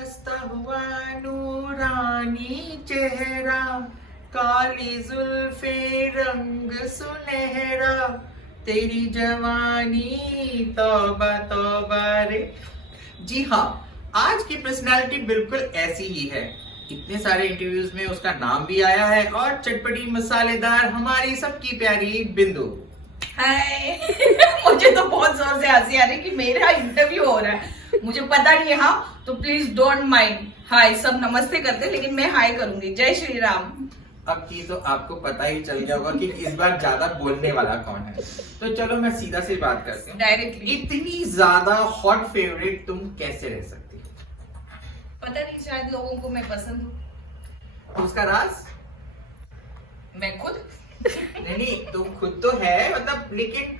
हंसता हुआ नूरानी चेहरा, काली जुल्फे रंग सुनहरा, तेरी जवानी तौबा तौबा रे। जी हाँ, आज की पर्सनालिटी बिल्कुल ऐसी ही है। इतने सारे इंटरव्यूज में उसका नाम भी आया है और चटपटी मसालेदार हमारी सबकी प्यारी बिंदु। हाय मुझे तो बहुत जोर से हंसी आ रही कि मेरा इंटरव्यू हो रहा है। मुझे पता नहीं है, हाँ, तो प्लीज डोंट माइंड। हाय, सब नमस्ते करते हैं, लेकिन मैं हाय करूंगी। जय श्री राम। अब की तो आपको पता ही चल गया होगा कि इस बार ज्यादा बोलने वाला कौन है। तो चलो मैं सीधा सी बात करती हूँ। डायरेक्टली। इतनी ज्यादा हॉट फेवरेट तुम कैसे रह सकती हो? पता नहीं, शायद लोगों को मैं पसंद हूँ। तो उसका राज? मैं खुद नहीं, तुम खुद तो है मतलब, लेकिन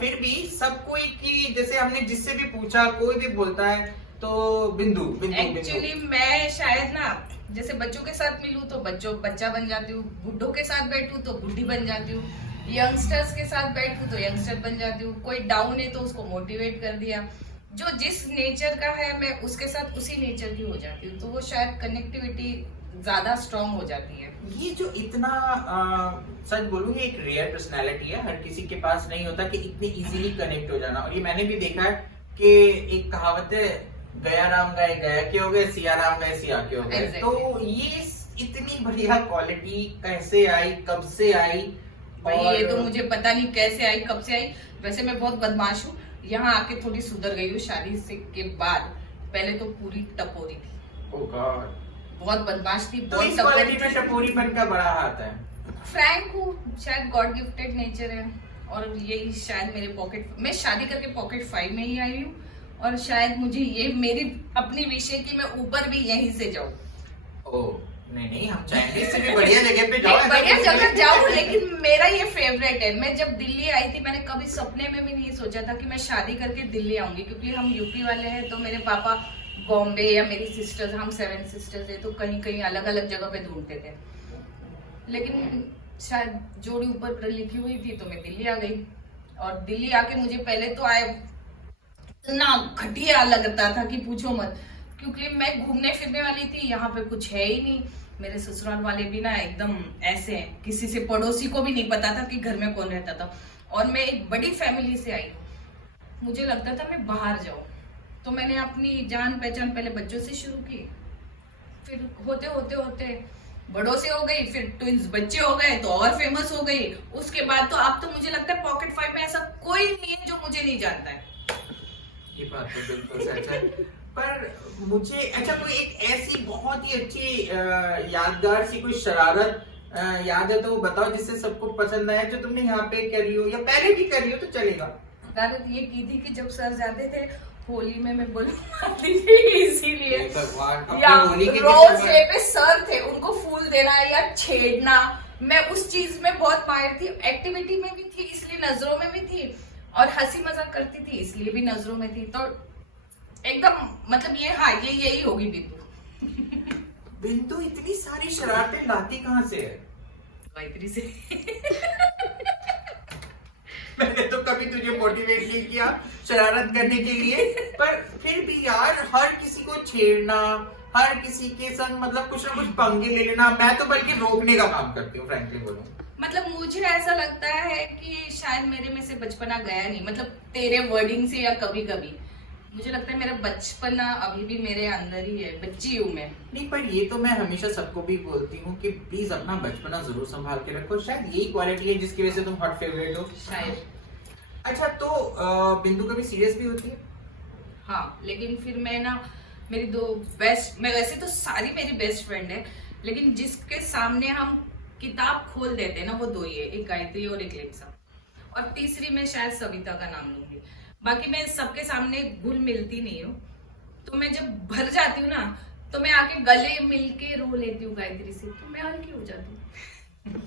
फिर भी सब कोई की जैसे हमने जिससे भी पूछा कोई भी बोलता है तो बिंदु बिंदु बिंदु। एक्चुअली मैं शायद ना, जैसे बच्चों के साथ मिलूं तो बच्चा बन जाती हूँ, बुड्ढों के साथ बैठूं तो बुढ़ी बन जाती हूँ, यंगस्टर्स के साथ बैठूं तो यंगस्टर बन जाती हूँ। कोई डाउन है तो उसको मोटिवेट कर दिया। जो जिस नेचर का है मैं उसके साथ उसी नेचर की हो जाती हूँ, तो वो शायद कनेक्टिविटी ज्यादा स्ट्रांग हो जाती है। ये जो इतना सच बोलूं, ये एक रेयर पर्सनालिटी है, हर किसी के पास नहीं होता कि इतनी इजीली कनेक्ट हो जाना। और ये मैंने भी देखा है कि एक कहावत है, गया राम गए गया के हो गए, सिया राम गए सिया के हो गए। Exactly. तो ये इतनी बढ़िया क्वालिटी कैसे आई, कब से आई? भाई ये तो मुझे पता नहीं कैसे आई, कब से आई। वैसे मैं बहुत बदमाश हूँ, यहाँ आके थोड़ी सुधर गई हूँ शादी से के बाद। पहले तो पूरी टपोरी थी। Oh God. बहुत बदमाश थी, तो बहुत इस क्वालिटी में सपोर्टिव। टपोरीपन का बड़ा हाथ है। फ्रैंक हूँ, शायद गॉड गिफ्टेड नेचर है। और यही शायद मेरे पॉकेट, मैं शादी करके पॉकेट 5 में ही आई हूँ। और शायद मुझे ये मेरी अपनी विश है कि मैं ऊपर भी यहीं से जाऊँ। ओह नहीं, हम चाहेंगे इससे भी बढ़िया जगह पे जाओ। बढ़िया जगह जाऊँ, लेकिन मेरा ये फेवरेट है। मैं जब दिल्ली आई थी, मैंने कभी सपने में भी नहीं सोचा था कि मैं शादी करके दिल्ली आऊंगी, क्योंकि हम यूपी वाले हैं। तो मेरे पापा बॉम्बे, या मेरी सिस्टर्स, हम 7 सिस्टर्स है, तो कहीं कहीं अलग अलग जगह पे ढूंढते थे। लेकिन शायद जोड़ी ऊपर पर लिखी हुई थी, तो मैं दिल्ली आ गई। और दिल्ली आके मुझे पहले तो आए इतना घटिया लगता था कि पूछो मत, क्योंकि मैं घूमने फिरने वाली थी, यहाँ पे कुछ है ही नहीं। मेरे ससुराल वाले भी ना एकदम ऐसे हैं, किसी से पड़ोसी को भी नहीं पता था कि घर में कौन रहता था। और मैं एक बड़ी फैमिली से आई, मुझे लगता था मैं बाहर जाऊं। तो मैंने अपनी जान पहचान पहले बच्चों से शुरू की, फिर होते होते होते बड़ों से हो गई, फिर ट्विंस बच्चे हो गए तो और फेमस हो गई। उसके बाद तो अब तो मुझे लगता है पॉकेट 5 में ऐसा कोई नहीं है जो मुझे नहीं जानता है। ये बात तो बिल्कुल सच है। पर मुझे अच्छा, कोई एक ऐसी बहुत ही अच्छी यादगार सी कोई शरारत याद है तो वो बताओ, जिससे सबको पसंद आया, जो तुमने यहाँ पे करी हो या पहले भी करी हो तो चलेगा। शरारत ये की थी कि जब सर जाते थे होली में, मैं बोलती थी इसीलिए, या रोज डे पे सर थे, उनको फूल देना या छेड़ना, मैं उस चीज में बहुत माहिर थी। एक्टिविटी में भी थी इसलिए नजरों में भी थी, और हंसी मजाक करती थी इसलिए भी नजरों में थी। तो एकदम मतलब ये, हाँ, ये यही होगी बिंदु। बिंदु इतनी सारी शरारतें लाती कहाँ से है? गायत्री से। मैंने तो कभी तुझे मोटिवेट नहीं किया शरारत करने के लिए, पर फिर भी यार हर किसी को छेड़ना, हर किसी के संग मतलब कुछ ना कुछ पंगे ले लेना, मैं तो बल्कि रोकने का काम करती हूँ, फ्रैंकली बोलूं। मतलब मुझे ऐसा लगता है कि शायद मेरे में से बचपना गया नहीं, मतलब तेरे वर्डिंग से, या कभी कभी मुझे लगता है मेरा बचपना अभी भी मेरे अंदर ही है, बच्ची हूँ मैं। नहीं, पर ये तो मैं हमेशा सबको भी बोलती हूँ कि प्लीज अपना बचपना जरूर संभाल के रखो। शायद यही क्वालिटी है जिसकी वजह से तुम हॉट फेवरेट हो शायद। अच्छा, तो बिंदु कभी सीरियस भी होती है? हाँ, लेकिन फिर मैं ना, मेरी दो बेस्ट, मैं वैसे तो सारी मेरी बेस्ट फ्रेंड है, लेकिन जिसके सामने हम किताब खोल देते हैं ना, वो 2 ही है, एक गायत्री और एक लेक्सा। और तीसरी मैं शायद सविता का नाम लूंगी। बाकी मैं सबके सामने घुल मिलती नहीं हूँ। तो मैं जब भर जाती हूँ ना, तो मैं आके गले मिल के रो लेती हूँ गायत्री से, तो मैं हल्की हो जाती हूँ।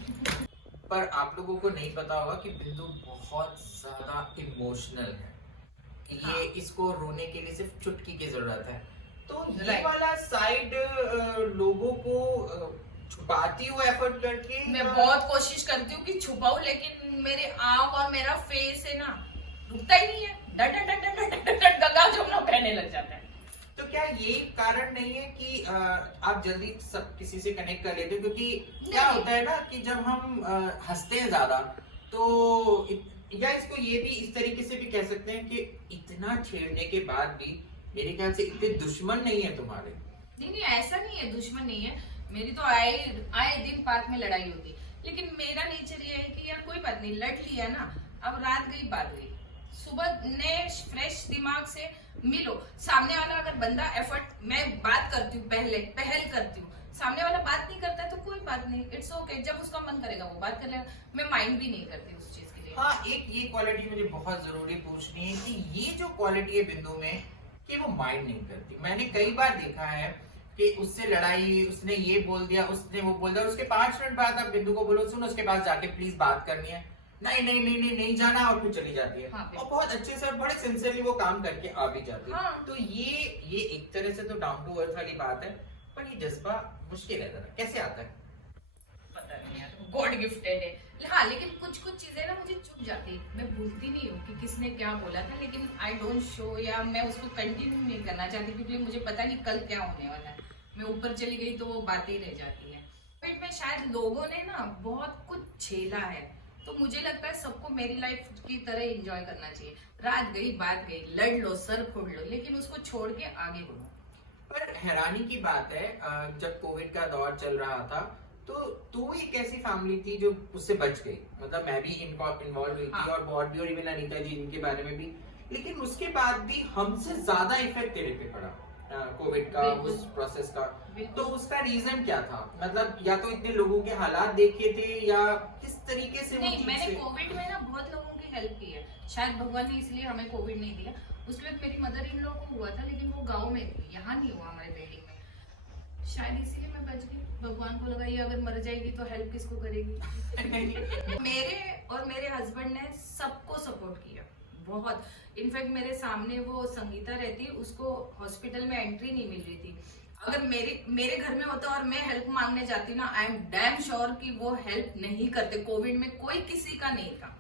पर आप लोगों को नहीं पता होगा कि बिंदु बहुत ज्यादा इमोशनल है। ये हाँ। इसको रोने के लिए सिर्फ चुटकी की जरूरत है। तो ये Right. वाला साइड लोगों को छुपाती हूँ एफर्ट करके? मैं बहुत कोशिश करती हूँ कि छुपाऊं, लेकिन मेरे आँख और मेरा फेस है ना, रुकता ही नहीं है। डट डट डट डट डट डट गंगा जमुना बहने लग जाता है। तो क्या ये कारण नहीं है कि आप जल्दी सब किसी से कनेक्ट कर लेते हो? क्योंकि क्या होता है ना कि जब हम हंसते हैं ज्यादा तो या इसको ये भी इस तरीके से भी कह सकते हैं कि इतना छेड़ने के बाद भी मेरे ख्याल से इतने दुश्मन नहीं है तुम्हारे। नहीं नहीं, ऐसा नहीं है, दुश्मन नहीं है। मेरी तो आए आए दिन पार्क में लड़ाई होती, लेकिन मेरा नेचर ये है कि यार कोई बात नहीं, लड़ लिया ना, अब रात गई बात गई, सुबह नए फ्रेश दिमाग से मिलो। सामने वाला अगर बंदा एफर्ट, मैं बात करती हूँ, पहल करती हूँ, सामने वाला बात नहीं करता है तो कोई बात नहीं, इट्स ओके। जब उसका मन करेगा वो बात कर लेगा, मैं माइंड भी नहीं करती उस चीज के लिए। हाँ, एक ये क्वालिटी मुझे बहुत जरूरी पूछनी है कि ये जो क्वालिटी है बिंदु में कि वो माइंड नहीं करती। मैंने कई बार देखा है कि उससे लड़ाई, उसने ये बोल दिया, उसने वो बोल दिया, उसके 5 मिनट बाद आप बिंदु को बोलो सुन उसके पास जाके प्लीज बात करनी है, नहीं नहीं नहीं नहीं नहीं जाना, और फिर चली जाती है। हाँ, और बहुत अच्छे से बड़े सिंसियरली वो काम करके आ भी जाती है। हाँ। तो ये एक तरह से तो डाउन टू अर्थ वाली बात है, पर ये जज्बा मुश्किल है जरा, कैसे आता है पता नहीं यार, गॉड गिफ्टेड है। हाँ, लेकिन कुछ कुछ चीजें ना मुझे चुप जाती है, मैं भूलती नहीं हूँ कि किसने क्या बोला था, लेकिन आई डोंट शो, या मैं उसको कंटिन्यू नहीं करना चाहती क्योंकि मुझे पता नहीं कल क्या होने वाला है। मैं ऊपर चली गई तो वो बातें ही रह जाती है। पेट में शायद लोगों ने ना बहुत कुछ झेला है, तो मुझे लगता है सबको मेरी लाइफ की तरह एंजॉय करना चाहिए। रात गई बात गई, लड़ लो, सर फोड़ लो, लेकिन उसको छोड़ के आगे बढ़ो। पर हैरानी की बात है, जब कोविड का दौर चल रहा था तो तू एक ऐसी फैमिली थी जो उससे बच गई। मतलब मैं भी इन्वॉल्व हुई थी, हाँ। और बहुत भी, और इवन अनीता जी इनके बारे में भी, लेकिन उसके बाद भी हमसे ज्यादा इफेक्ट तेरे पे पड़ा कोविड का, बिल्कुल। उस प्रोसेस का। बिल्कुल। तो उसका रीजन क्या था? मतलब या तो इतने लोगों के हालात देखे थे, या किस तरीके से? नहीं, मैंने कोविड में ना बहुत लोगों की हेल्प की है, शायद भगवान ने इसलिए हमें कोविड नहीं दिया। उसके बाद मेरी मदर इन लॉ को हुआ था, लेकिन वो गांव में थी, यहाँ नहीं हुआ हमारे बिल्डिंग में, शायद इसीलिए मैं बच गई। भगवान को लगा ये अगर मर जाएगी तो हेल्प किसको करेगी। मेरे और मेरे हस्बैंड ने सबको सपोर्ट किया बहुत। इनफैक्ट मेरे सामने वो संगीता रहती, उसको हॉस्पिटल में एंट्री नहीं मिल रही थी। अगर मेरे घर में होता और मैं हेल्प मांगने जाती ना, आई एम डैम श्योर कि वो हेल्प नहीं करते। कोविड में कोई किसी का नहीं था,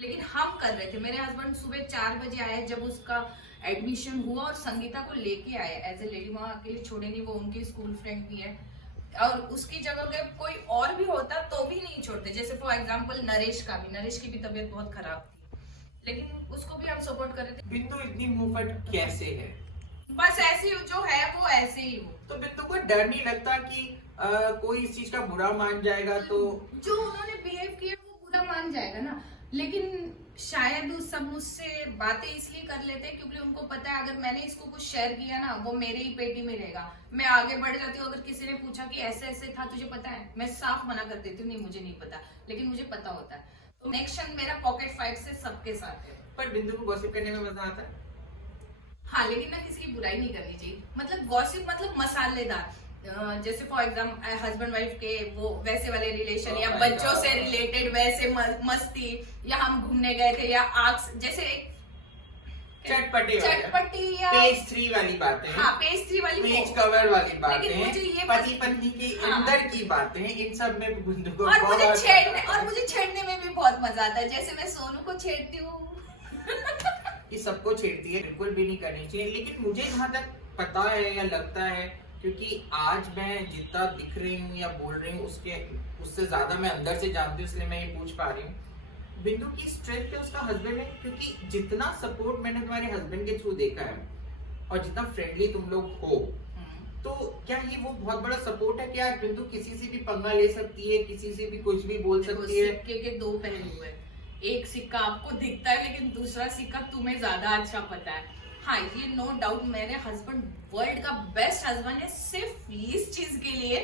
लेकिन हम कर रहे थे। मेरे हस्बैंड सुबह 4 बजे आए जब उसका एडमिशन हुआ, और संगीता को लेके आए एज ए लेडी। वहां अकेले छोड़े नहीं, वो उनकी स्कूल फ्रेंड भी है, और उसकी जगह पे कोई और भी होता तो भी नहीं छोड़ते। जैसे फॉर एग्जांपल नरेश की भी तबीयत बहुत खराब थी, लेकिन उसको भी हम सपोर्ट कर रहे थे। बिंदु इतनी मुंहफट कैसे है? बस ऐसी जो है वो ऐसे ही हो। तो बिंदु को डर नहीं लगता कि कोई इस चीज का बुरा मान जाएगा? तो जो उन्होंने बिहेव किया वो बुरा मान जाएगा ना, लेकिन शायद उस सब मुझसे बातें इसलिए कर लेते हैं क्योंकि उनको पता है अगर मैंने इसको कुछ शेयर किया ना, वो मेरे ही पेटी में रहेगा। मैं आगे बढ़ जाती हूँ, अगर किसी ने पूछा कि ऐसे ऐसे था तुझे पता है, मैं साफ मना कर देती हूँ, नहीं मुझे नहीं पता, लेकिन मुझे पता होता है। तो कनेक्शन मेरा पॉकेट फाइव से सबके साथ है। पर बिंदु को गॉसिप करने में मजा आता है? हाँ, लेकिन ना किसी की बुराई नहीं करनी चाहिए। मतलब गॉसिप मतलब मसालेदार, जैसे फॉर एग्जाम्पल हस्बैंड वाइफ के वो वैसे वाले रिलेशन, या बच्चों से रिलेटेड वैसे मस्ती, या हम घूमने गए थे, या आग जैसे चटपटी या पेज 3 वाली बातें। हाँ, पेज 3 वाली, पेज कवर वाली बातें, मुझे ये पति पत्नी की अंदर की बातें, इन सब में बिंदु को और मुझे छेड़ने में भी बहुत मजा आता है। जैसे मैं सोनू को छेड़ती हूँ। ये सबको छेड़ती है, बिल्कुल भी नहीं करनी चाहिए। लेकिन मुझे जहाँ तक पता है या लगता है, क्योंकि आज मैं जितना दिख रही हूँ या बोल रही हूँ उससे ज्यादा मैं अंदर से जानती हूँ, इसलिए मैं ये पूछ पा रही हूँ। बिंदु की स्ट्रेंथ है उसका हस्बैंड है, क्योंकि जितना सपोर्ट मैंने तुम्हारे हस्बैंड के थ्रू देखा है और जितना फ्रेंडली तुम लोग हो, तो क्या ये वो बहुत बड़ा सपोर्ट है कि यार बिंदु किसी से भी पंगा ले सकती है, किसी से भी कुछ भी बोल सकती है? सिक्के के 2 पहलू है, एक सिक्का आपको दिखता है लेकिन दूसरा सिक्का तुम्हें ज्यादा अच्छा पता है। हाँ, ये नो डाउट मेरे हस्बैंड वर्ल्ड का बेस्ट हस्बैंड है, सिर्फ इस चीज के लिए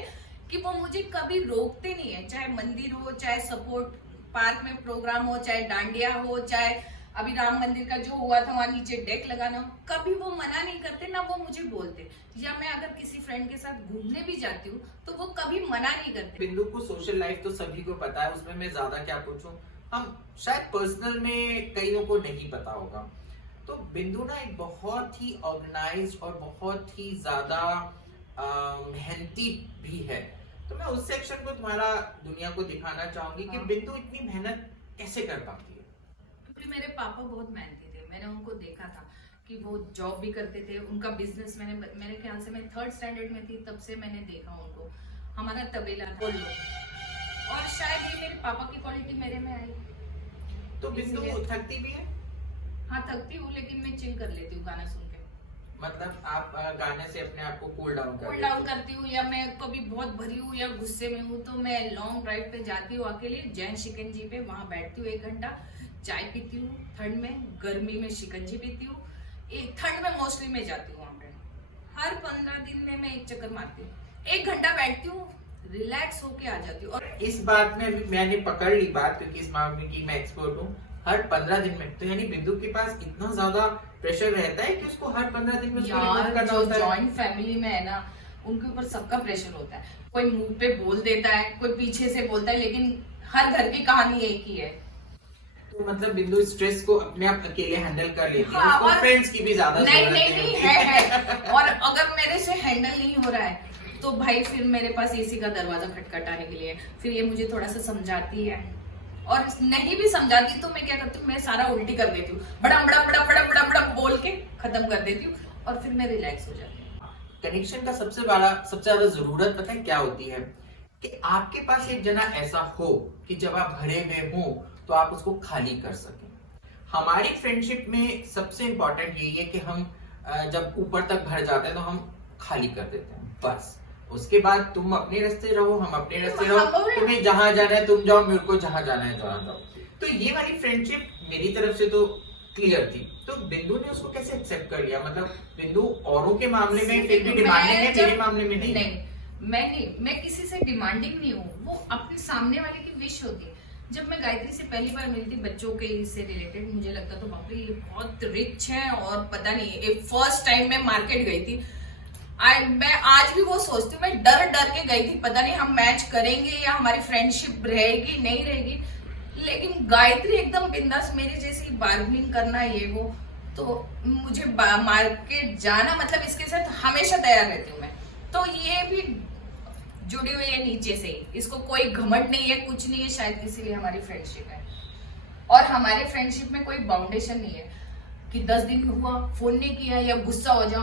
कि वो मुझे कभी रोकते नहीं है। चाहे मंदिर हो, चाहे सपोर्ट पार्क में प्रोग्राम हो, चाहे डांडिया हो, चाहे अभी राम मंदिर का जो हुआ था वहां नीचे डेक लगाना हो, कभी वो मना नहीं करते, ना वो मुझे बोलते। या मैं अगर किसी फ्रेंड के साथ घूमने भी जाती हूँ तो वो कभी मना नहीं करते। बिंदु को सोशल लाइफ तो सभी को पता है, उसमें मैं ज्यादा क्या पूछूं। हम शायद पर्सनल में कईयों को नहीं पता होगा। तो बिंदु ना एक बहुत ही ऑर्गेनाइज्ड और बहुत ही ज्यादा मेहनती भी है। तो मैं उस सेक्शन को तुम्हारा दुनिया को दिखाना चाहूंगी कि बिंदु इतनी मेहनत कैसे कर पाती है। क्योंकि मेरे पापा बहुत मेहनती थे, मैंने उनको देखा था। कि वो जॉब भी करते थे, उनका बिजनेस मैंने मेरे ख्याल से मैं 3rd स्टैंडर्ड में थी तब से मैंने देखा उनको। हमारा तबेला था और शायद ये मेरे पापा की क्वालिटी मेरे में आई। तो बिंदु थकती भी है? हाँ थकती हूँ, लेकिन मैं चिल कर लेती हूँ गाना सुन के। मतलब आप गाने से अपने आप को कूल डाउन करती हूँ, या मैं कभी बहुत भरी हूँ या गुस्से में हूँ तो मैं लॉन्ग ड्राइव पे जाती हूँ अकेले, जैन शिकंजी पे, वहां बैठती हूँ 1 घंटा, चाय पीती हूँ ठंड में, गर्मी में शिकंजी पीती हूँ। ठंड में मोस्टली मैं जाती हूँ वहां पे। हर 15 दिन में मैं 1 चक्कर मारती हूँ, 1 घंटा बैठती हूँ, रिलैक्स होके आ जाती हूँ। और इस बात में भी मैंने पकड़ ली बात, क्योंकि इस मामले की मैं एक्सपर्ट हूँ। हर 15 दिन में, तो यानी बिंदु के पास इतना ज्यादा प्रेशर रहता है कि उसको हर 15 दिन में यार जो जॉइंट फैमिली में है ना, उनके ऊपर सबका प्रेशर होता है। कोई मुंह पे बोल देता है, कोई पीछे से बोलता है, लेकिन हर घर की कहानी एक ही है। तो मतलब बिंदु स्ट्रेस को अपने आप अकेले हैंडल कर लेती है, हाँ, उसको फ्रेंड्स की भी ज्यादा नहीं जरूरत नहीं नहीं है। और अगर मेरे से हैंडल नहीं हो रहा है तो भाई फिर मेरे पास एसी का दरवाजा खटखटाने के लिए, फिर ये मुझे थोड़ा सा समझाती है, और नहीं भी समझाती तो मैं क्या करती हूँ, मैं सारा उल्टी कर देती हूँ, बड़ा बड़ा बड़ा बड़ा बड़ा बड़ा बोल के खत्म कर देती हूँ, और फिर मैं रिलैक्स हो जाती हूँ। कनेक्शन का सबसे ज्यादा जरूरत पता है क्या होती है? कि आपके पास एक जना ऐसा हो कि जब आप भरे हुए हो तो आप उसको खाली कर सकें। हमारी फ्रेंडशिप में सबसे इंपॉर्टेंट यही है कि हम जब ऊपर तक भर जाते हैं तो हम खाली कर देते हैं, बस। उसके बाद तुम अपने रास्ते रहो, हम अपने रास्ते रहो, तुम्हें जहां जाना है तुम जाओ, मेरे को जहां जाना है जहां जाओ। तो ये वाली फ्रेंडशिप मेरी तरफ से तो क्लियर थी। तो बिंदु ने उसको कैसे एक्सेप्ट कर लिया? मतलब बिंदु औरों के मामले में फिर भी डिमांडिंग है, मेरे मामले में नहीं। मैं किसी से डिमांडिंग नहीं हूँ, वो अपने सामने वाले की विश होती है। जब मैं गायत्री से पहली बार मिलती बच्चों के से रिलेटेड, मुझे लगता तो बाप रे ये बहुत रिच है, और पता नहीं, फर्स्ट टाइम मैं मार्केट गई थी, मैं आज भी वो सोचती हूँ, मैं डर डर के गई थी, पता नहीं हम मैच करेंगे या हमारी फ्रेंडशिप रहेगी नहीं रहेगी। लेकिन गायत्री एकदम बिंदास, मेरी जैसी बार्गेनिंग करना ये वो, तो मुझे मार्केट जाना मतलब इसके साथ हमेशा तैयार रहती हूँ मैं। तो ये भी जुड़ी हुई है नीचे से ही, इसको कोई घमंड नहीं है, कुछ नहीं है, शायद इसीलिए हमारी फ्रेंडशिप है। और हमारे फ्रेंडशिप में कोई बाउंडेशन नहीं है कि 10 दिन हुआ फोन नहीं किया या गुस्सा हो जाओ,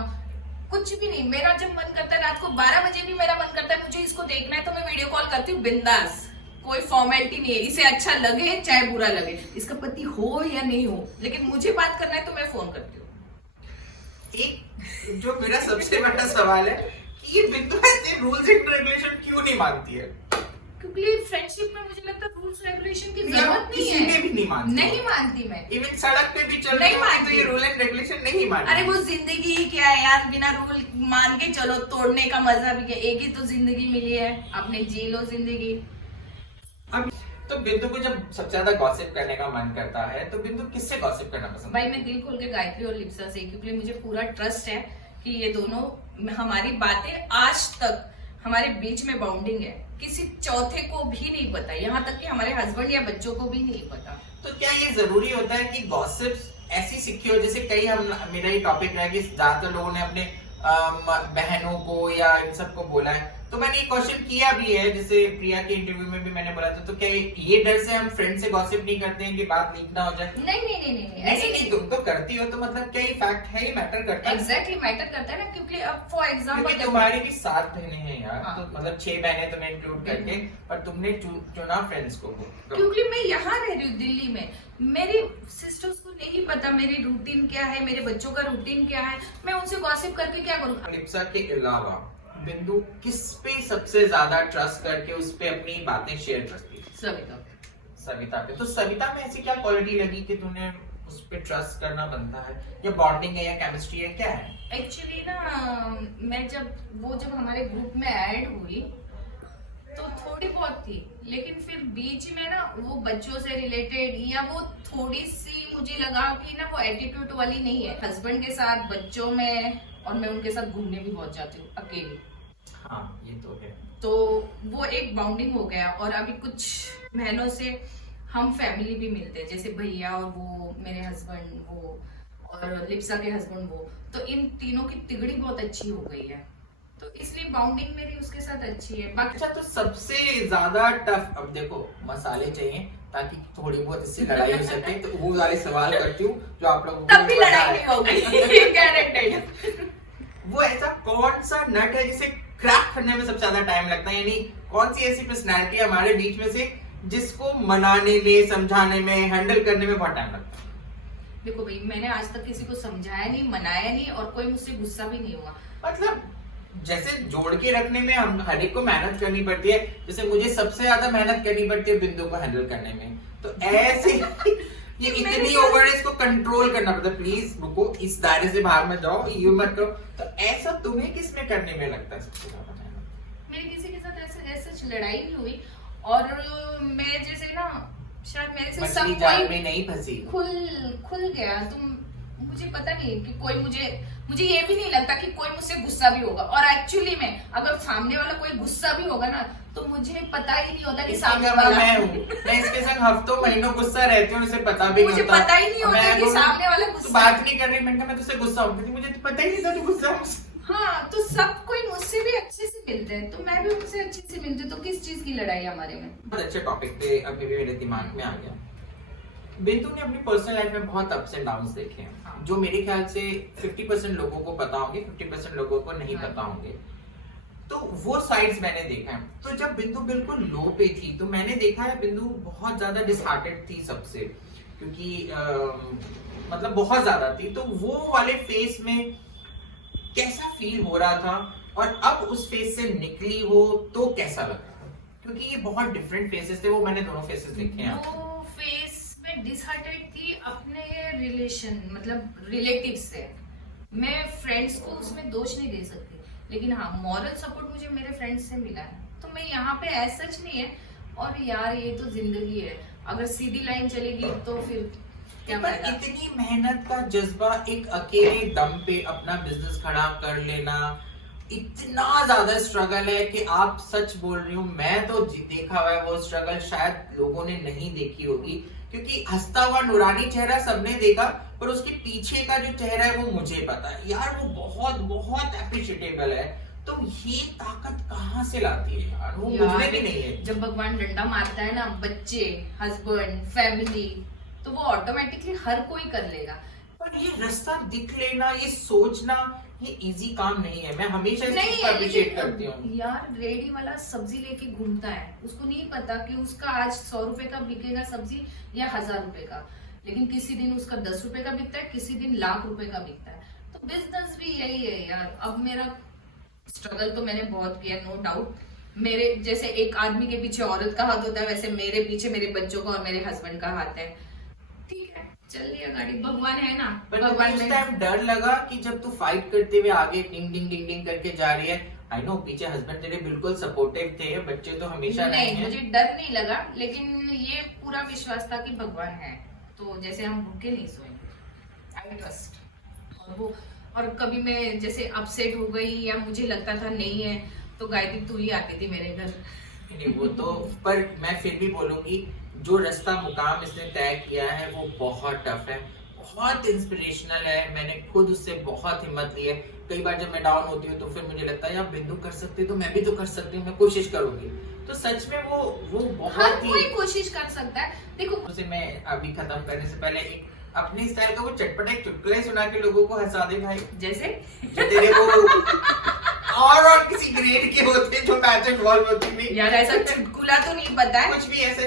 कुछ भी नहीं। मेरा जब मन करता है, रात को 12 बजे भी मेरा मन करता है मुझे इसको देखना है, तो मैं वीडियो कॉल करती हूँ बिंदास, कोई फॉर्मेलिटी नहीं है। इसे अच्छा लगे चाहे बुरा लगे, इसका पति हो या नहीं हो, लेकिन मुझे बात करना है तो मैं फोन करती हूँ। एक जो मेरा सबसे बड़ा सवाल है कि ये बिंदु ऐसे रूल्स एंड रेगुलेशन क्यों नहीं मानती है? क्योंकि फ्रेंडशिप में मुझे लगता है रूल्स रेगुलेशन की जरूरत नहीं है। किसी में भी नहीं मानती। नहीं मानती मैं, इवन सड़क पे भी चल नहीं रही मानती तो ये रूल एंड रेगुलेशन नहीं मानती। अरे वो जिंदगी ही क्या है यार, बिना रूल मान के चलो, तोड़ने का मजा भी क्या, एक ही तो जिंदगी मिली है, अपने जी लो जिंदगी। अब तो बिंदु को जब सबसे ज्यादा गॉसिप करने का मन करता है तो बिंदु किससे गॉसिप करना पसंद? भाई मैं दिल खोल के गायत्री और लिप्सा से, क्योंकि मुझे पूरा ट्रस्ट है कि ये दोनों, हमारी बातें आज तक हमारे बीच में बाउंडिंग है, किसी चौथे को भी नहीं पता, यहाँ तक कि हमारे हस्बैंड या बच्चों को भी नहीं पता। तो क्या ये जरूरी होता है कि गॉसिप्स ऐसी सीखी हो? जैसे कई मेरा ये टॉपिक रहा है कि ज्यादातर लोगों ने अपने बहनों को या इन सबको बोला है, तो मैंने ये क्वेश्चन किया भी है, जैसे प्रिया के इंटरव्यू में भी मैंने बोला था। तो क्या ये डर से हम फ्रेंड से गॉसिप नहीं करते हैं कि बात लीक ना हो जाए? नहीं नहीं नहीं नहीं, ऐसे नहीं। तुम तो करती हो, तो मतलब क्या ये फैक्ट है, ये मैटर करता है? एग्जैक्टली मैटर करता है ना, क्योंकि अब फॉर एग्जांपल तुम्हारी भी 7 बहनें हैं यार। हाँ। तो मतलब 6 बहनें तुम्हें इंक्लूड करके, पर तुमने चुना फ्रेंड्स को। क्योंकि मैं यहाँ रह रही हूँ दिल्ली में, मेरी सिस्टर्स को नहीं पता मेरी रूटीन क्या है, मेरे बच्चों का रूटीन क्या है, मैं उनसे गॉसिप करके क्या करूँ। लिप्सा के अलावा बिंदु किस पे सबसे ज्यादा ट्रस्ट करके उस पे अपनी बातें शेयर करती है? सविता पे। तो सविता में ऐसी क्या क्वालिटी लगी कि तूने उस पे ट्रस्ट करना बनता है? या बॉन्डिंग है या केमिस्ट्री है, क्या है? एक्चुअली ना मैं जब हमारे ग्रुप में ऐड हुई तो थोड़ी बहुत थी, लेकिन फिर बीच में ना वो बच्चों से रिलेटेड या वो थोड़ी सी मुझे लगा कि ना वो एटीट्यूड वाली नहीं है। हस्बैंड के साथ, बच्चों में, और मैं उनके साथ घूमने भी बहुत जाती हूँ अकेली। हाँ ये तो है। तो वो एक बाउंडिंग हो गया, और अभी कुछ महीनों से हम फैमिली भी मिलते हैं, जैसे भैया और वो मेरे हस्बैंड वो और लिप्सा के हस्बैंड वो, तो इन तीनों की तिगड़ी बहुत अच्छी हो गई है। तो इसलिए बाउंडिंग मेरी उसके साथ अच्छी है। बाकी अच्छा, तो सबसे ज्यादा टफ, अब देखो मसाले चाहिए ताकि थोड़ी बहुत इससे लड़ाई हो सके, तो वो वाले सवाल करती हूँ जो आप लोगों तब भी लड़ाई नहीं होगी गारंटेड। वो ऐसा कौन सा नट है जिसे क्रैक करने में सबसे ज्यादा टाइम लगता है, यानी कौन सी ऐसी पर्सनैलिटी है हमारे बीच में से जिसको मनाने में, समझाने में, हैंडल करने में बहुत टाइम लगता है? देखो भाई, मैंने आज तक किसी को समझाया नहीं, मनाया नहीं, और कोई मुझसे गुस्सा भी नहीं हुआ। मतलब जैसे जोड़ के रखने में हम हर एक को मेहनत करनी पड़ती है, जैसे मुझे सबसे ज्यादा मेहनत करनी पड़ती है बिंदु को हैंडल करने में, तो ऐसे ये इतनी ओवर है, इसको कंट्रोल करना पड़ता है। प्लीज रुको, इस दायरे से बाहर मत जाओ, ये मत करो। तो ऐसा तुम्हें किसमें करने में लगता है सबसे ज्यादा मेहनत? मेरी किसी के साथ ऐसे लड़ाई नहीं हुई, और मैं जैसे ना, शायद मेरे से सब जाल में नहीं फंसी, खुल गया। तुम, मुझे पता नहीं कि कोई मुझे ये भी नहीं लगता कि कोई मुझसे गुस्सा भी होगा, और एक्चुअली में अगर सामने वाला कोई गुस्सा भी होगा ना, तो मुझे पता ही नहीं होता कि सामने वाला, मैं हूँ, मैं इसके संग हफ्तों महीनों गुस्सा रहती हूँ, इसे पता भी नहीं मुझे होता। पता ही नहीं होता कि सामने वाला तू गुस्सा, बात नहीं कर रही, मैं तुझसे गुस्सा हूँ, मुझे तो पता ही नहीं था तू गुस्सा है मुझसे। हाँ, तो सब कोई मुझसे भी अच्छे से मिलते हैं, तो मैं भी उनसे अच्छे से मिलती हूँ, तो किस चीज की लड़ाई हमारे में? बहुत अच्छे टॉपिक पे अभी भी मेरे दिमाग में आ गया। बिंदु ने अपनी पर्सनल लाइफ में बहुत अप्स एंड डाउन्स देखे हैं, जो मेरे ख्याल से 50% लोगों को पता होंगे, 50% लोगों को नहीं पता होंगे। तो वो साइड्स मैंने देखा है। तो जब बिंदु बिल्कुल लो पे थी, तो मैंने देखा है बिंदु बहुत ज्यादा डिसहार्टेड थी सबसे, क्योंकि मतलब बहुत ज्यादा थी। तो वो वाले फेस में कैसा फील हो रहा था, और अब उस फेस से निकली हो तो कैसा लग रहा था? क्योंकि ये बहुत डिफरेंट फेसेस थे, वो मैंने दोनों फेसेस देखे हैं। वो फेस में डिसहार्टेड थी अपने रिलेशन, मतलब रिलेटिव से। मैं फ्रेंड्स को उसमें दोष नहीं दे सकती, लेकिन हाँ, मॉरल सपोर्ट मुझे मेरे फ्रेंड्स से मिला है, तो मैं यहाँ पे ऐसा सच नहीं है। और यार, ये तो जिंदगी है, अगर सीधी लाइन चलेगी तो फिर क्या फायदा? इतनी मेहनत का जज्बा, एक अकेले दम पे अपना बिजनेस खड़ा कर लेना, इतना ज्यादा स्ट्रगल है कि आप सच बोल रही हूँ, मैं तो देखा हुआ है वो स्ट्रगल, शायद लोगों ने नहीं देखी होगी, क्योंकि हंसता हुआ नूरानी चेहरा सबने देखा, पर उसके पीछे का जो चेहरा है वो मुझे पता है यार, वो बहुत बहुत एप्रिशिएटेबल है। तो ये ताकत कहाँ से लाती है यार, वो मुझे भी नहीं है। जब भगवान डंडा मारता है ना, बच्चे, हस्बैंड, फैमिली, तो वो ऑटोमेटिकली हर कोई कर लेगा। पर ये रास्ता दिख लेना, ये सोचना, ये इजी काम नहीं है। मैं हमेशा इस चीज को अप्रिशिएट करती हूँ। यार, रेडी वाला सब्जी लेके घूमता है, उसको नहीं पता कि उसका आज 100 रुपए का बिकेगा सब्जी या 1000 रुपए का, लेकिन किसी दिन उसका 10 रुपए का बिकता है, किसी दिन लाख रुपए का बिकता है। तो बिजनेस भी यही है यार। अब मेरा स्ट्रगल तो मैंने बहुत किया, नो डाउट। मेरे जैसे एक आदमी के पीछे औरत का हाथ होता है, वैसे मेरे पीछे मेरे बच्चों का और मेरे हस्बैंड का हाथ है। ठीक है, चल लिया गाड़ी, भगवान है ना। भगवान उस टाइम डर लगा कि जब तू फाइट करते हुए आगे डिंग डिंग डिंग डिंग करके जा रही है, आई नो पीछे हस्बैंड तेरे बिल्कुल सपोर्टिव थे, बच्चे तो हमेशा नहीं, मुझे डर नहीं लगा, लेकिन ये पूरा विश्वास था कि भगवान है, तो जैसे हम भूखे नहीं सोएंगे, आई ट्रस्ट। और कभी मैं जैसे अपसेट हो गई या मुझे लगता था नहीं है, तो गायत्री तू ही आती थी मेरे घर। नहीं, वो तो, पर मैं फिर भी बोलूंगी, जो रास्ता मुकाम इसने तय किया है वो बहुत टफ है, बहुत इंस्पिरेशनल है। मैंने खुद उससे बहुत हिम्मत ली है। कई बार जब मैं डाउन होती हूँ तो फिर मुझे लगता है यार बिंदु कर सकती है तो मैं भी तो कर सकती हूँ, मैं कोशिश करूंगी। तो सच में वो बहुत ही, कोई कोशिश कर सकता है। देखो, उसे मैं अभी खत्म करने से पहले एक अपनी स्टाइल का वो चटपटे चुटकुले सुना के लोगों को हंसा दे भाई, जैसे जो तेरे वो और किसी ग्रेड के होते जो मैच इन्वॉल्व होती थी। यार, ऐसा चुटकुला तो नहीं पता है कुछ भी ऐसा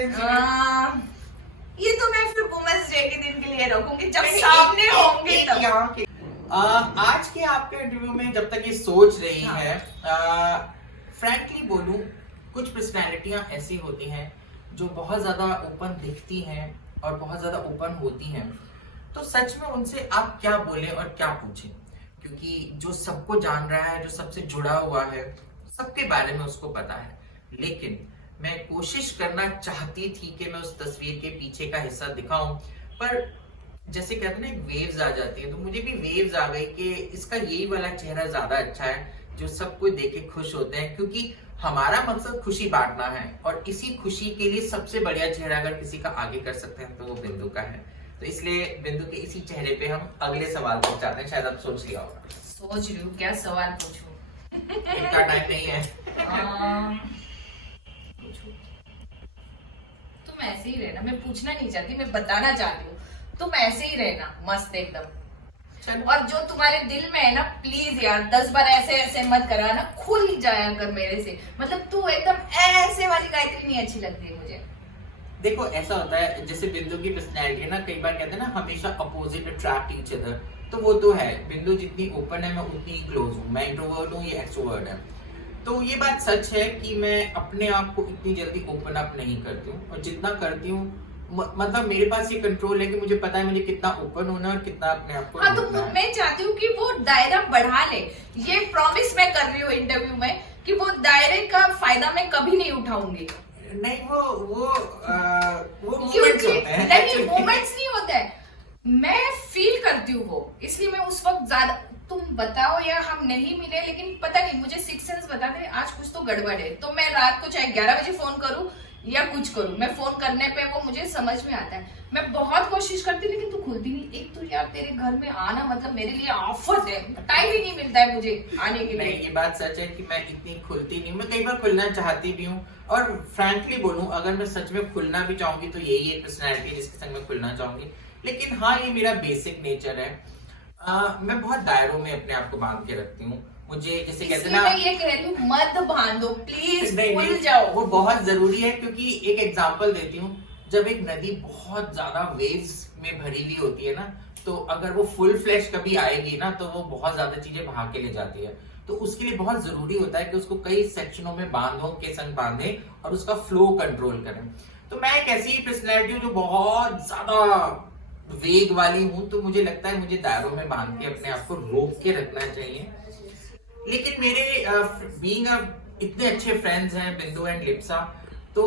ये तो मैं फिर वुमेन्स डे के दिन के लिए रखूंगी, जब सामने होंगे तब। आज के आपके इंटरव्यू में जब तक ये सोच रही है, फ्रैंकली बोलूं, कुछ पर्सनैलिटियां ऐसी होती हैं जो बहुत ज्यादा ओपन दिखती हैं और बहुत ज्यादा ओपन होती हैं, तो सच में उनसे आप क्या बोले और क्या पूछें, क्योंकि जो सबको जान रहा है, जो सबसे जुड़ा हुआ है, सबके बारे में उसको पता है। लेकिन मैं कोशिश करना चाहती थी कि मैं उस तस्वीर के पीछे का हिस्सा दिखाऊं, पर जैसे कहते हैं ना, एक वेव्स आ जाती है, तो मुझे भी वेव्स आ गई कि इसका यही वाला चेहरा ज्यादा अच्छा है, जो सब कोई देख के खुश होते हैं, क्योंकि हमारा मकसद खुशी बांटना है, और इसी खुशी के लिए सबसे बढ़िया चेहरा अगर किसी का आगे कर सकते हैं तो वो बिंदु का है। तो इसलिए बिंदु के इसी चेहरे पे हम अगले सवाल पर जाते हैं। शायद आप सोच लिया होगा। सोच रही हूँ क्या सवाल पूछूं। इतना टाइम नहीं है। तुम ऐसे ही रहना, मैं पूछना नहीं चाहती, मैं बताना चाहती हूँ, तुम ऐसे ही रहना मस्त एकदम। और जो तुम्हारे दिल में है ना, प्लीज यार 10 बार ऐसे ऐसे मत कराना, खुल जाया कर मेरे से। मतलब तू एकदम ऐसे वाली गायत्री नहीं अच्छी लगती है मुझे। देखो ऐसा होता है, जैसे बिंदु की पर्सनैलिटी है ना, कई बार कहते हैं ना हमेशा अपोजिट अट्रैक्ट ईच अदर, तो वो तो है। बिंदु जितनी ओपन है मैं उतनी ही क्लोज हूँ। मैं इंट्रोवर्ट हूँ, ये एक्सट्रोवर्ट है। तो ये बात सच है कि मैं अपने आप को इतनी जल्दी ओपन अप नहीं करती हूँ, और जितना करती हूँ मतलब मेरे पास ये कंट्रोल है कि मुझे पता है मुझे कितना ओपन होना है और कितना अपने आप को हाँ, तो मैं चाहती हूँ कि वो दायरा बढ़ा ले। ये प्रॉमिस मैं कर रही हूँ इंटरव्यू में कि वो दायरे का फायदा मैं कभी नहीं उठाऊंगी। नहीं, वो मोमेंट्स होते हैं। नहीं, मोमेंट्स नहीं होते हैं, मैं फील करती हूँ वो, इसलिए मैं उस वक्त ज्यादा, तुम बताओ या हम नहीं मिले, लेकिन पता नहीं मुझे सिक्स सेंस बताते हैं आज कुछ तो गड़बड़ है। तो मैं रात को चाहे 11 बजे फोन करूँ या कुछ करूँ, मैं फोन करने पे वो मुझे समझ में आता है। मैं बहुत कोशिश करती लेकिन तू खुलती नहीं। एक तो यार तेरे घर में आना मतलब मेरे लिए आफत है, टाइम ही नहीं मिलता है मुझे आने के लिए। ये बात सच है कि मैं इतनी खुलती नहीं, मैं कई बार खुलना चाहती भी हूँ। और फ्रैंकली बोलूं, अगर मैं सच में खुलना भी चाहूंगी तो यही एक पर्सनैलिटी है जिसके संग मैं खुलना चाहूंगी। लेकिन हाँ, ये मेरा बेसिक नेचर है। मैं बहुत दायरों में अपने आप को बांध के रखती हूँ। मुझे जैसे कहते हैं ना, मैं ये कह रही हूँ मत बांधो प्लीज, खुल जाओ। वो बहुत जरूरी है, क्योंकि एक एग्जांपल देती हूँ। जब एक नदी बहुत ज्यादा वेव्स में भरी हुई होती है ना, तो अगर वो फुल फ्लैश कभी आएगी ना, तो वो बहुत ज्यादा चीजें बहा के ले जाती है। तो उसके लिए बहुत जरूरी होता है कि उसको कई सेक्शनों में बांधो के संग बांधे और उसका फ्लो कंट्रोल करें। तो मैं एक ऐसी पर्सनैलिटी हूँ जो बहुत ज्यादा वेग वाली हूँ, तो मुझे लगता है मुझे दायरों में बांध के अपने आप को रोक के रखना चाहिए। लेकिन मेरे बीइंग इतने अच्छे फ्रेंड्स हैं बिंदु एंड लिप्सा, तो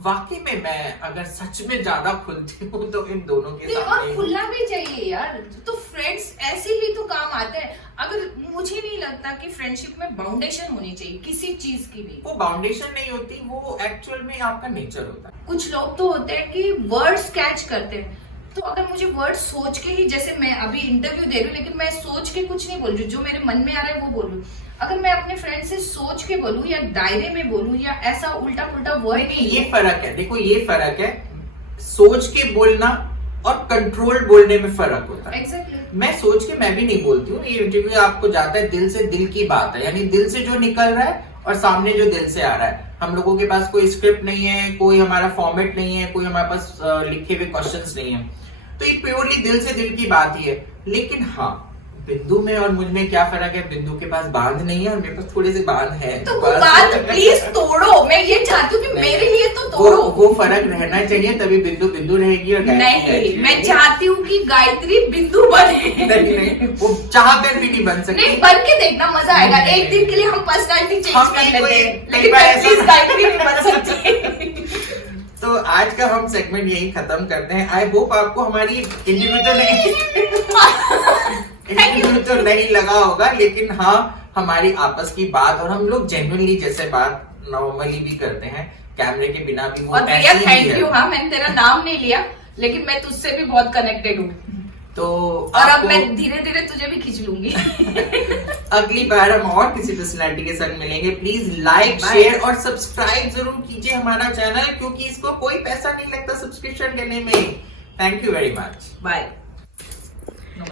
वाकई में मैं अगर सच में ज्यादा खुलती हूँ तो इन दोनों के साथ और खुलना भी चाहिए यार। तो फ्रेंड्स ऐसे ही तो काम आते हैं। अगर मुझे नहीं लगता कि फ्रेंडशिप में बाउंडेशन होनी चाहिए किसी चीज की भी। वो बाउंडेशन नहीं होती, वो एक्चुअल में आपका नेचर होता है। कुछ लोग तो होते हैं कि वर्ड्स कैच करते हैं, तो अगर मुझे वर्ड सोच के ही, जैसे मैं अभी इंटरव्यू दे रही हूँ लेकिन मैं सोच के कुछ नहीं बोल रही, जो मेरे मन में आ रहा है वो बोल रही हूँ। अगर मैं अपने फ्रेंड से सोच के बोलूँ या दायरे में बोलूँ या ऐसा उल्टा पुल्टा वर्ड, नहीं, ये फर्क है। देखो ये फर्क है, सोच के बोलना और कंट्रोल बोलने में फर्क होता है। Exactly. मैं सोच के मैं भी नहीं बोलती हूँ। ये इंटरव्यू आपको जाता है दिल से, दिल की बात है, यानी दिल से जो निकल रहा है और सामने जो दिल से आ रहा है। हम लोगों के पास कोई स्क्रिप्ट नहीं है, कोई हमारा फॉर्मेट नहीं है, कोई हमारे पास लिखे हुए क्वेश्चंस नहीं है। तो ये प्योरली दिल से दिल की बात ही है। लेकिन हाँ, बिंदु में और मुझ में क्या फर्क है, बिंदु के पास बांध नहीं है और मेरे पास थोड़े से बांध है। तो वो बांध प्लीज तोड़ो, मैं ये चाहती हूँ कि मेरे लिए तो तोड़ो। वो फर्क रहना चाहिए, तभी बिंदु बिंदु रहेगी और नहीं, मैं चाहती हूँ कि गायत्री बिंदु बने। नहीं, वो चाहकर भी नहीं बन सकती। नहीं, बन के देखना, मजा आएगा। एक दिन के लिए हम पर्सनालिटी चेंज कर लेते हैं, लेकिन प्लीज गायत्री नहीं बन सकती। तो आज का हम सेगमेंट यही खत्म करते हैं। आई होप आपको हमारी इंटरव्यू तो नहीं लगा होगा, लेकिन हाँ, हमारी आपस की बात और हम लोग जेन्युइनली जैसे बात नॉर्मली भी करते हैं, कैमरे के बिना भी। और भैया थैंक यू। हाँ, मैंने तेरा नाम नहीं लिया, लेकिन मैं तुझसे भी बहुत कनेक्टेड हूँ। तो और अब मैं धीरे धीरे तुझे भी खींच लूंगी। अगली बार हम और किसी पर्सनैलिटी के साथ मिलेंगे। प्लीज लाइक, शेयर और सब्सक्राइब जरूर कीजिए हमारा चैनल, क्योंकि इसको कोई पैसा नहीं लगता सब्सक्रिप्शन करने में। Thank you very much. Bye.